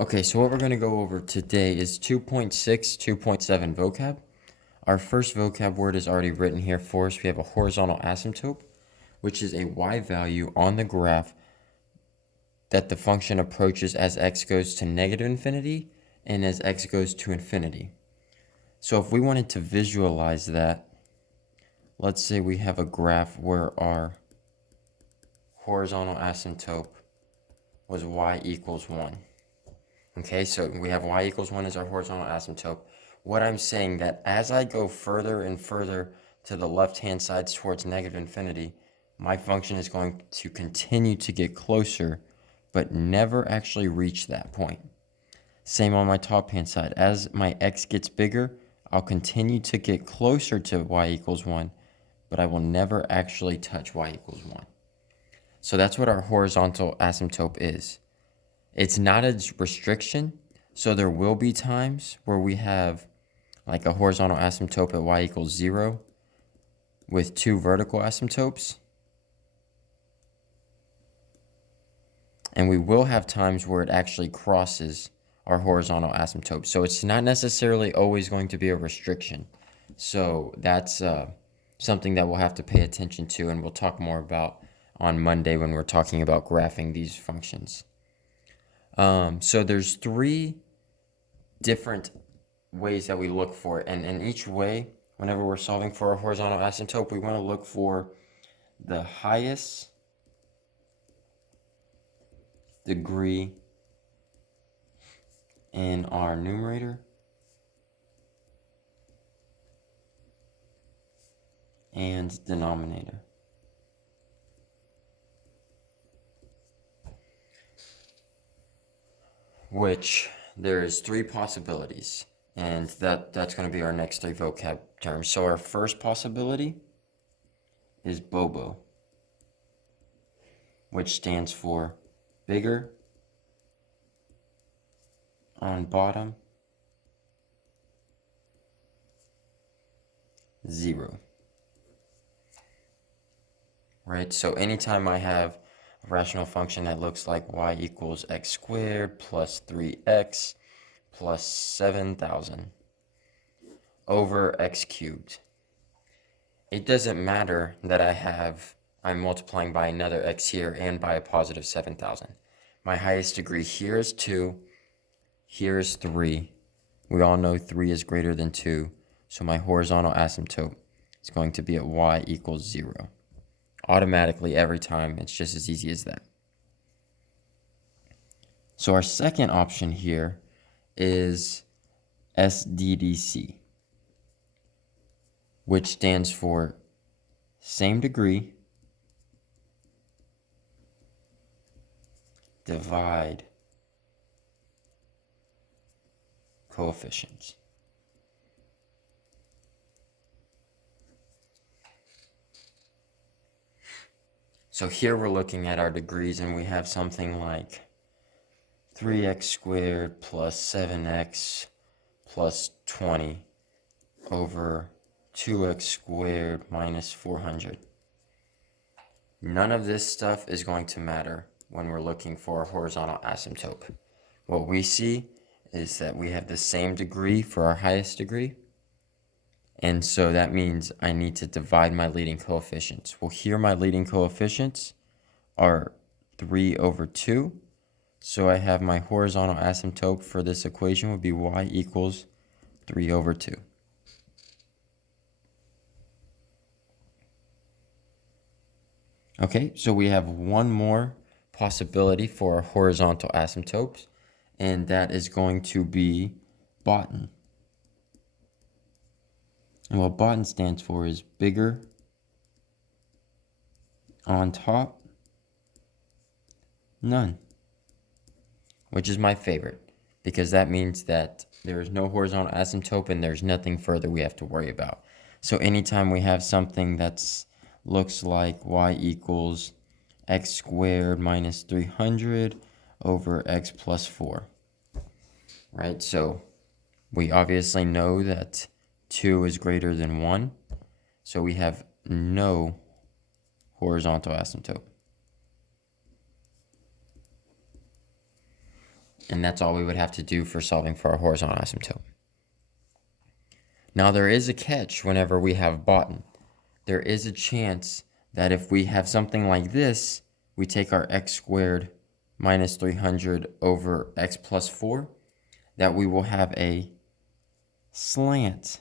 Okay, so what we're going to go over today is 2.6, 2.7 vocab. Our first vocab word is already written here for us. We have a horizontal asymptote, which is a y value on the graph that the function approaches as x goes to negative infinity and as x goes to infinity. So if we wanted to visualize that, let's say we have a graph where our horizontal asymptote was y equals 1. Okay, so we have y equals 1 as our horizontal asymptote. What I'm saying that as I go further and further to the left-hand side towards negative infinity, my function is going to continue to get closer, but never actually reach that point. Same on my top-hand side. As my x gets bigger, I'll continue to get closer to y equals 1, but I will never actually touch y equals 1. So that's what our horizontal asymptote is. It's not a restriction, so there will be times where we have like a horizontal asymptote at y equals 0 with two vertical asymptotes. And we will have times where it actually crosses our horizontal asymptote. So it's not necessarily always going to be a restriction. So that's something that we'll have to pay attention to, and we'll talk more about on Monday when we're talking about graphing these functions. So there's three different ways that we look for it. And in each way, whenever we're solving for a horizontal asymptote, we want to look for the highest degree in our numerator and denominator. Which there's three possibilities, and that's going to be our next three vocab terms. So our first possibility is BOBO, which stands for bigger on bottom, 0. Right? So anytime I have a rational function that looks like y equals x squared plus 3x plus 7,000 over x cubed, it doesn't matter that I'm multiplying by another x here and by a positive 7,000. My highest degree here is 2, here is 3. We all know 3 is greater than 2, so my horizontal asymptote is going to be at y equals 0. Automatically every time, it's just as easy as that. So our second option here is SDDC, which stands for same degree divide coefficients. So here we're looking at our degrees, and we have something like 3x squared plus 7x plus 20 over 2x squared minus 400. None of this stuff is going to matter when we're looking for a horizontal asymptote. What we see is that we have the same degree for our highest degree, and so that means I need to divide my leading coefficients. Well, here my leading coefficients are 3 over 2. So I have my horizontal asymptote for this equation would be y equals 3 over 2. Okay, so we have one more possibility for our horizontal asymptotes, and that is going to be Botten. And what Botten stands for is bigger on top, none. Which is my favorite, because that means that there is no horizontal asymptote and there's nothing further we have to worry about. So anytime we have something that's looks like y equals x squared minus 300 over x plus 4, right? So we obviously know that 2 is greater than 1, so we have no horizontal asymptote. And that's all we would have to do for solving for our horizontal asymptote. Now there is a catch whenever we have bottom. There is a chance that if we have something like this, we take our x squared minus 300 over x plus 4, that we will have a slant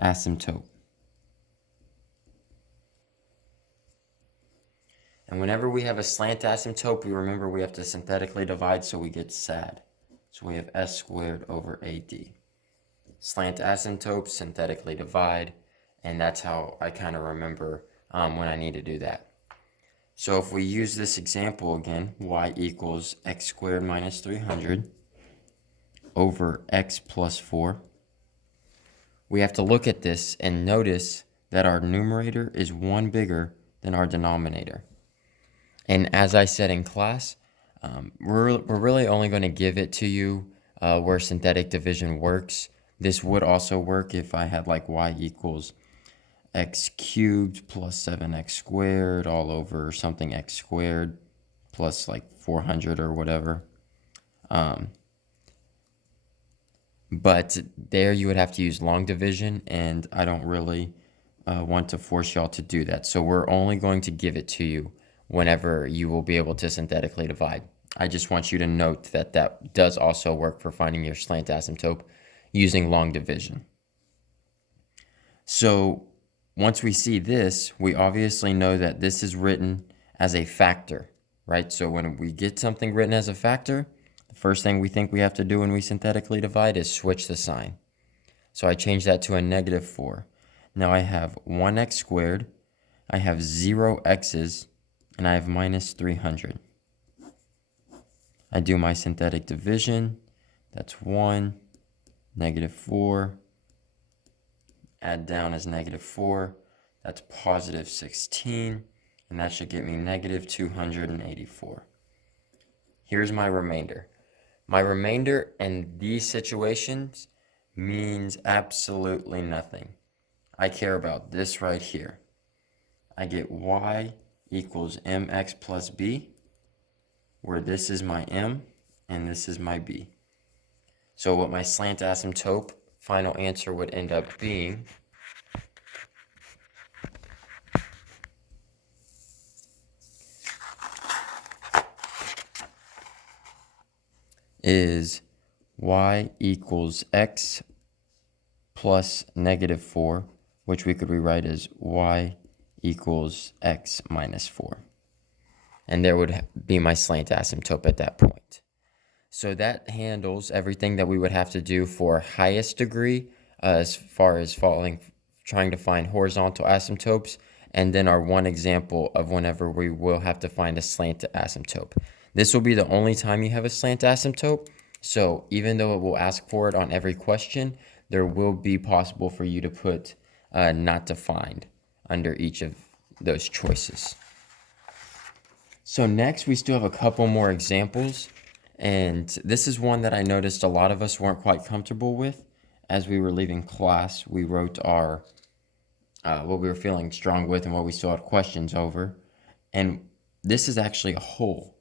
asymptote. And whenever we have a slant asymptote, we remember we have to synthetically divide, so we get SAD. So we have s squared over AD. Slant asymptote, synthetically divide, and that's how I kind of remember when I need to do that. So if we use this example again, y equals x squared minus 300 over x plus 4, we have to look at this and notice that our numerator is 1 bigger than our denominator. And as I said in class, we're really only going to give it to you where synthetic division works. This would also work if I had like y equals x cubed plus 7x squared all over something x squared plus like 400 or whatever. But there you would have to use long division, and I don't really want to force y'all to do that. So we're only going to give it to you whenever you will be able to synthetically divide. I just want you to note that that does also work for finding your slant asymptote using long division. So once we see this, we obviously know that this is written as a factor, right? So when we get something written as a factor, the first thing we think we have to do when we synthetically divide is switch the sign. So I change that to a negative 4. Now I have 1x squared, I have 0 x's, and I have minus 300. I do my synthetic division. That's 1, negative 4. Add down as negative 4. That's positive 16. And that should get me negative 284. Here's my remainder. My remainder in these situations means absolutely nothing. I care about this right here. I get y equals mx plus b, where this is my m and this is my b. So what my slant asymptote final answer would end up being is y equals x plus negative 4, which we could rewrite as y equals x minus 4. And there would be my slant asymptote at that point. So that handles everything that we would have to do for highest degree as far as trying to find horizontal asymptotes, and then our one example of whenever we will have to find a slant asymptote. This will be the only time you have a slant asymptote, so even though it will ask for it on every question, there will be possible for you to put not defined under each of those choices. So next we still have a couple more examples, and this is one that I noticed a lot of us weren't quite comfortable with. As we were leaving class, we wrote our what we were feeling strong with and what we still had questions over, and this is actually a hole.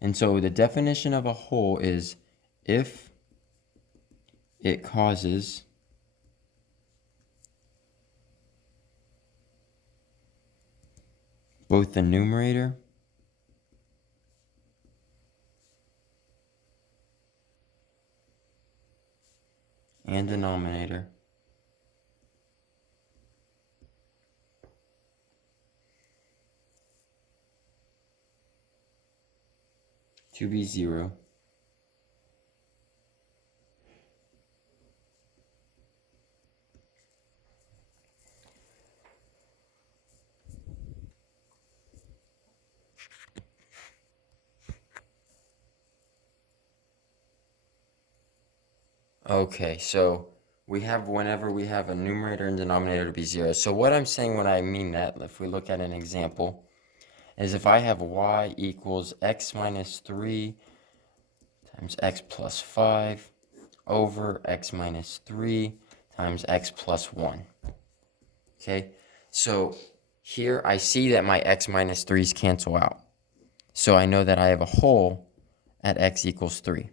And so the definition of a hole is if it causes both the numerator and denominator to be 0, okay, so we have whenever we have a numerator and denominator to be 0. So what I'm saying when I mean that, if we look at an example, is if I have y equals x minus 3 times x plus 5 over x minus 3 times x plus 1. Okay, so here I see that my x minus 3's cancel out. So I know that I have a hole at x equals 3.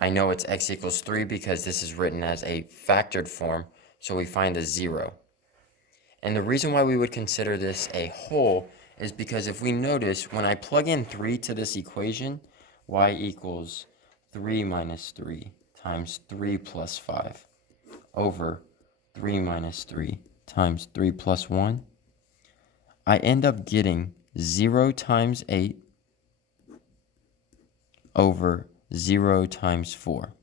I know it's x equals 3 because this is written as a factored form, so we find the 0. And the reason why we would consider this a whole is because if we notice, when I plug in 3 to this equation, y equals 3 minus 3 times 3 plus 5 over 3 minus 3 times 3 plus 1, I end up getting 0 times 8 over 0 times 4.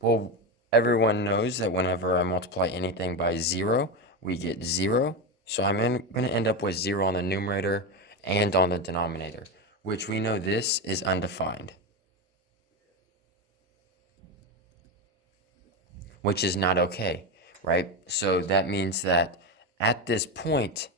Well, everyone knows that whenever I multiply anything by 0, we get 0. So I'm going to end up with 0 on the numerator and on the denominator, which we know this is undefined, which is not okay, right? So that means that at this point,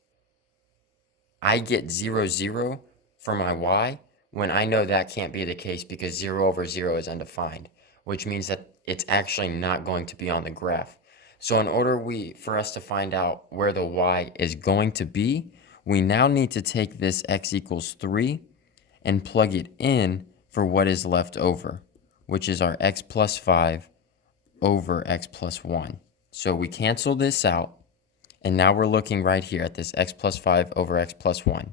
I get 0, 0 for my y, when I know that can't be the case because 0 over 0 is undefined, which means that it's actually not going to be on the graph. So in order for us to find out where the y is going to be, we now need to take this x equals 3 and plug it in for what is left over, which is our x plus 5 over x plus 1. So we cancel this out, and now we're looking right here at this x plus 5 over x plus 1.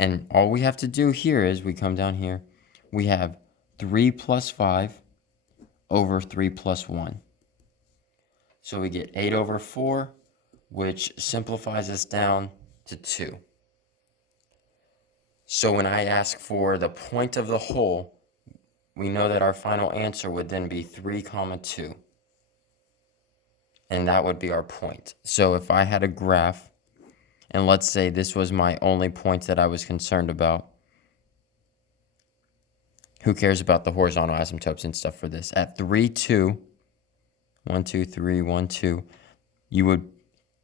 And all we have to do here is we come down here, we have 3 plus 5 over 3 plus 1. So we get 8 over 4, which simplifies us down to 2. So when I ask for the point of the whole, we know that our final answer would then be 3, 2. And that would be our point. So if I had a graph, and let's say this was my only point that I was concerned about, who cares about the horizontal asymptotes and stuff for this? At 3, 2, 1, 2, 3, 1, 2, you would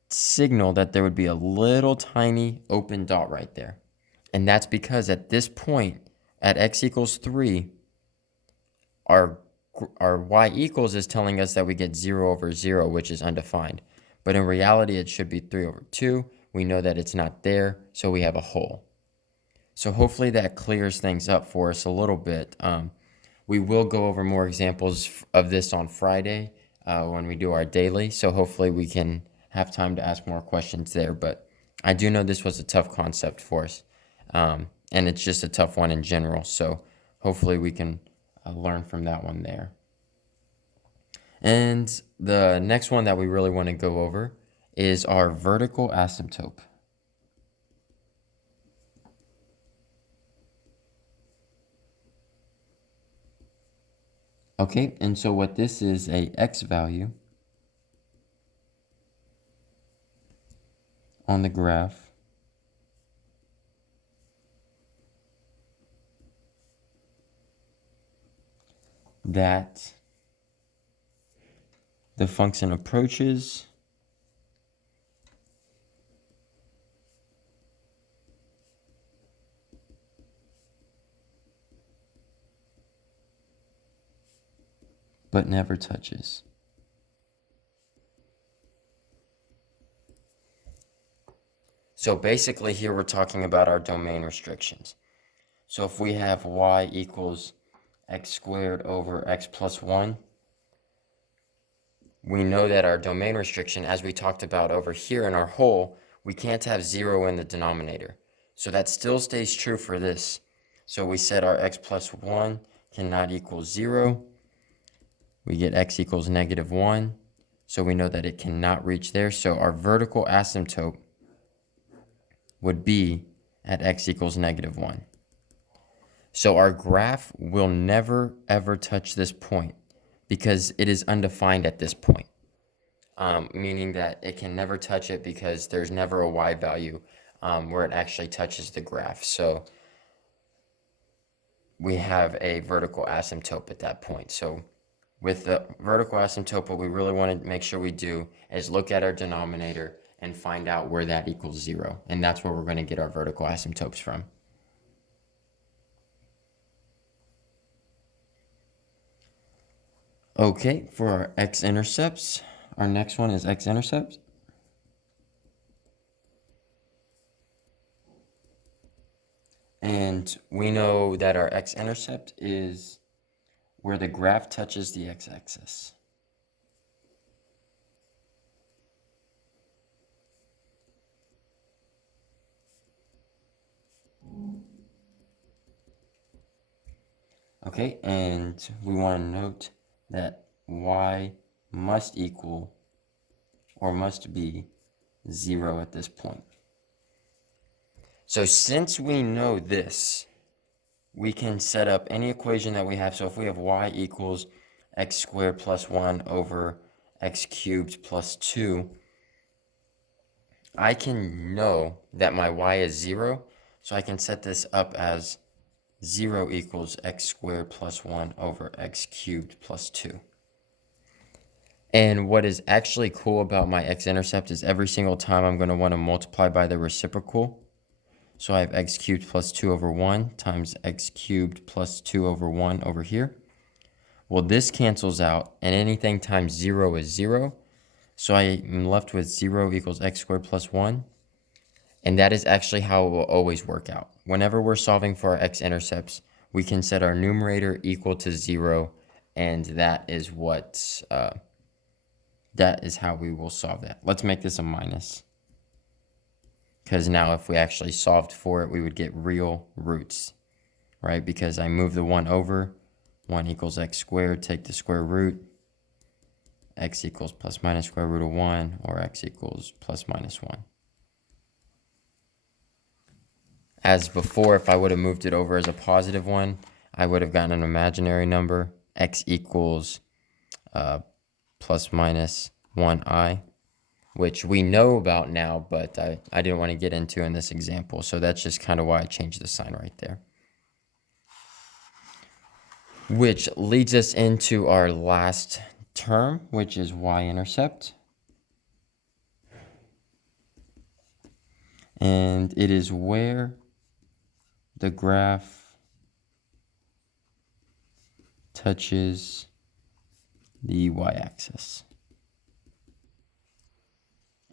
signal that there would be a little tiny open dot right there. And that's because at this point, at x equals 3, our y equals is telling us that we get 0 over 0, which is undefined. But in reality, it should be 3 over 2. We know that it's not there, so we have a hole. So hopefully that clears things up for us a little bit. We will go over more examples of this on Friday when we do our daily. So hopefully we can have time to ask more questions there. But I do know this was a tough concept for us. And it's just a tough one in general. So hopefully we can learn from that one there. And the next one that we really want to go over is our vertical asymptote. Okay, and so what this is a x value on the graph that the function approaches but never touches. So basically here we're talking about our domain restrictions. So if we have y equals x squared over x plus 1, we know that our domain restriction, as we talked about over here in our whole, we can't have 0 in the denominator. So that still stays true for this. So we said our x plus 1 cannot equal 0. We get x equals -1. So we know that it cannot reach there. So our vertical asymptote would be at x equals -1. So our graph will never, ever touch this point because it is undefined at this point, meaning that it can never touch it because there's never a y value where it actually touches the graph. So we have a vertical asymptote at that point. So with the vertical asymptote, what we really want to make sure we do is look at our denominator and find out where that equals 0. And that's where we're going to get our vertical asymptotes from. Okay, for our x-intercepts, our next one is x-intercepts. And And we know that our x-intercept is where the graph touches the x-axis. Okay, and we want to note that y must equal or must be 0 at this point. So since we know this, we can set up any equation that we have. So if we have y equals x squared plus 1 over x cubed plus 2, I can know that my y is 0, so I can set this up as 0 equals x squared plus 1 over x cubed plus 2. And what is actually cool about my x-intercept is every single time I'm going to want to multiply by the reciprocal. So I have x cubed plus 2 over 1 times x cubed plus 2 over 1 over here. Well, this cancels out, and anything times 0 is 0. So I am left with 0 equals x squared plus 1. And that is actually how it will always work out. Whenever we're solving for our x-intercepts, we can set our numerator equal to 0, and that is how we will solve that. Let's make this a minus. Because now if we actually solved for it, we would get real roots, right? Because I move the 1 over, 1 equals x squared, take the square root, x equals plus minus square root of 1, or x equals plus minus 1. As before, if I would have moved it over as a positive one, I would have gotten an imaginary number, x equals plus minus 1i. Which we know about now, but I didn't want to get into in this example. So that's just kind of why I changed the sign right there. Which leads us into our last term, which is y-intercept. And it is where the graph touches the y-axis.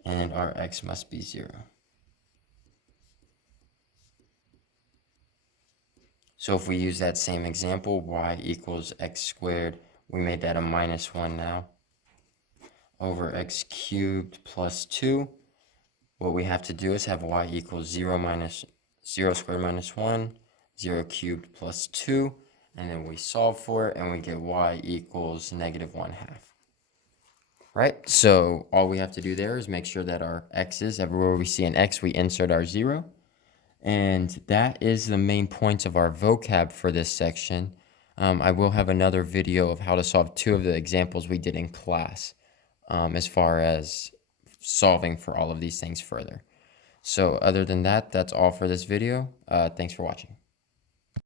And our x must be 0. So if we use that same example, y equals x squared, we made that a minus 1 now, over x cubed plus 2. What we have to do is have y equals 0 squared minus 1, 0 cubed plus 2, and then we solve for it, and we get y equals negative 1/2. Right, so all we have to do there is make sure that our x's, everywhere we see an x, we insert our 0. And that is the main points of our vocab for this section. I will have another video of how to solve 2 of the examples we did in class as far as solving for all of these things further. So other than that, that's all for this video. Thanks for watching.